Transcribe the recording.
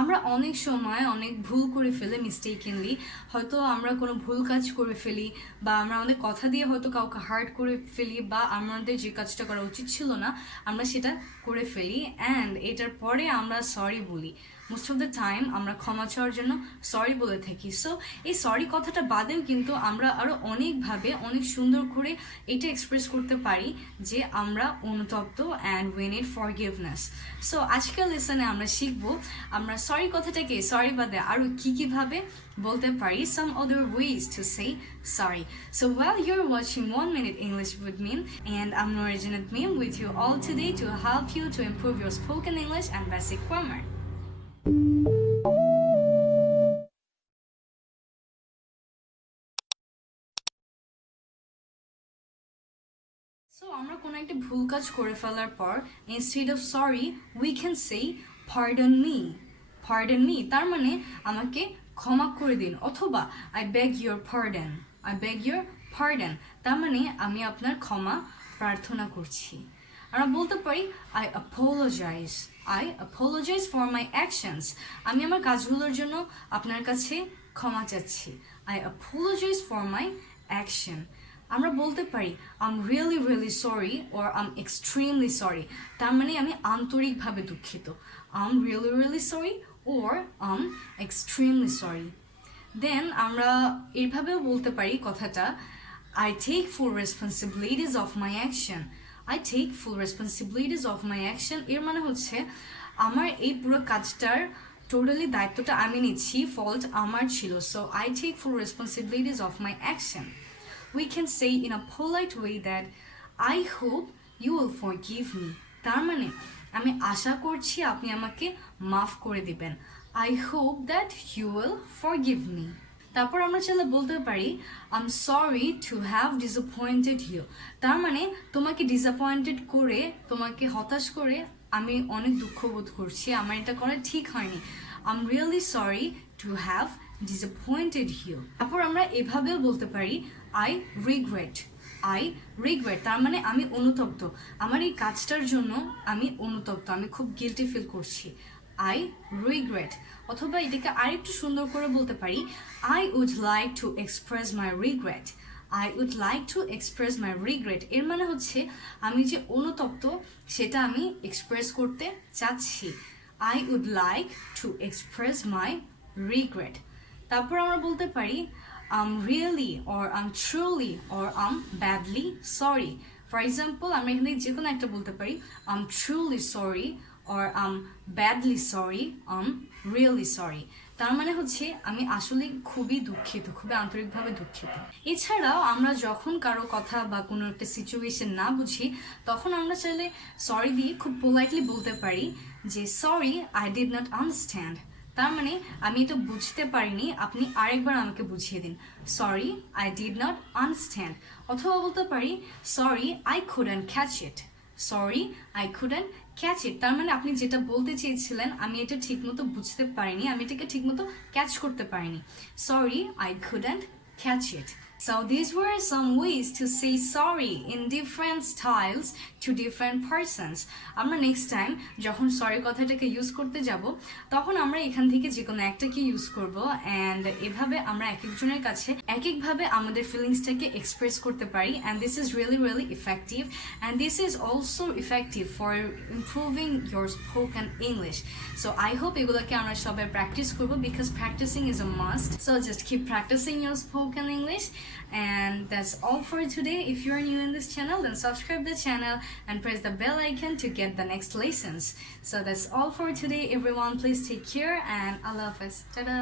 আমরা অনেক সময় অনেক ভুল করে ফেলি মিস্টেকেনলি, হয়তো আমরা কোনো ভুল কাজ করে ফেলি বা আমরা আমাদের কথা দিয়ে হয়তো কাউকে হার্ট করে ফেলি বা আমাদের যে কাজটা করা উচিত ছিল না আমরা সেটা করে ফেলি অ্যান্ড এটার পরে আমরা সরি বলি। মোস্ট অফ দ্য টাইম আমরা ক্ষমা চাওয়ার জন্য সরি বলে থাকি। সো এই সরি কথাটা বাদেও কিন্তু আমরা আরও অনেকভাবে অনেক সুন্দর করে এটা এক্সপ্রেস করতে পারি যে আমরা অনুতপ্ত and we need forgiveness. So আজকের লেসনে আমরা শিখবো আমরা সরি কথাটাকে সরি বাদে আরও কীভাবে বলতে পারি, some other ways to say sorry. So while you're watching 1 Minute English with Meem, and I'm noore jannat Meem with you all today to help you to improve your spoken English and basic grammar. So আমরা কোনো একটা ভুল কাজ করে ফেলার পর instead of sorry we can say pardon me. Pardon me তার মানে আমাকে ক্ষমা করে দিন, অথবা I beg your pardon. I beg your pardon তার মানে আমি আপনার ক্ষমা প্রার্থনা করছি। আমরা বলতে পারি I apologize. I apologize for my actions. আমি আমার কাজগুলোর জন্য আপনার কাছে ক্ষমা চাচ্ছি। I apologize for my action. আমরা বলতে পারি I'm really really sorry or I'm extremely sorry তার মানে আমি আন্তরিকভাবে দুঃখিত। I'm really really sorry or I'm extremely sorry. দেন আমরা এইভাবেও বলতে পারি কথাটা I take full responsibilities of my action. I take full responsibilities of my action এর মানে হচ্ছে আমার এই পুরো কাজটার টোটালি দায়িত্বটা আমি নিচ্ছি, ফল্ট আমার ছিল। So I take full responsibilities of my action. We can say in a polite way that I hope you will forgive me. তার মানে আমি আশা করছি আপনি আমাকে মাফ করে দিবেন। I hope that you will forgive me. তারপর আমরা চাইলে বলতে পারি I'm sorry to have disappointed you. তার মানে তোমাকে ডিসঅ্যাপয়েন্টেড করে, তোমাকে হতাশ করে আমি অনেক দুঃখ বোধ করছি, আমার এটা করা ঠিক হয়নি। I'm really sorry to have disappointed you. তারপর আমরা এভাবেও বলতে পারি I regret. I regret তার মানে আমি অনুতপ্ত, আমার এই কাজটার জন্য আমি অনুতপ্ত, আমি খুব গিল্টি ফিল করছি। I regret অথবা এটাকে আরেকটু সুন্দর করে বলতে পারি I would like to express my regret. I would like to express my regret এর মানে হচ্ছে আমি যে অনুতপ্ত সেটা আমি এক্সপ্রেস করতে চাচ্ছি। I would like to express my regret. তারপর আমরা বলতে পারি I'm really or I'm truly or I'm badly sorry. For example আমরা এখানে যে কোনো একটা বলতে পারি I'm truly sorry or I'm badly sorry, I'm really sorry. তার মানে হচ্ছে আমি আসলে খুবই দুঃখিত, খুবই আন্তরিকভাবে দুঃখিত। এছাড়াও আমরা যখন কারো কথা বা কোনো একটা সিচুয়েশন না বুঝি তখন আমরা চাইলে সরি দিয়ে খুব পোলাইটলি বলতে পারি যে sorry I did not understand. তার মানে আমি এটা বুঝতে পারিনি, আপনি আরেকবার আমাকে বুঝিয়ে দিন। Sorry I did not understand. অথবা বলতে পারি sorry I couldn't catch it. Sorry I couldn't catch it তার মানে আপনি যেটা বলতে চেয়েছিলেন আমি এটা ঠিকমতো বুঝতে পারিনি, আমি এটাকে ঠিকমতো ক্যাচ করতে পারিনি। Sorry I couldn't catch it. So these were some ways to say sorry in different styles to different persons. আমরা নেক্সট টাইম যখন সরি কথাটাকে ইউজ করতে যাব তখন আমরা এখান থেকে যে কোনো একটাকে ইউজ করব অ্যান্ড এভাবে আমরা এক একজনের কাছে এক একভাবে আমাদের ফিলিংসটাকে এক্সপ্রেস করতে পারি and this is really really effective and this is also effective for improving your spoken English. So I hope এগুলোকে আমরা সবাই প্র্যাকটিস করবো because practising is a must. So just keep practising your spoken English. And that's all for today. If you're new in this channel, then subscribe the channel and press the bell icon to get the next lessons. So that's all for today, everyone. Please take care and Allah Hafiz. Ta-da!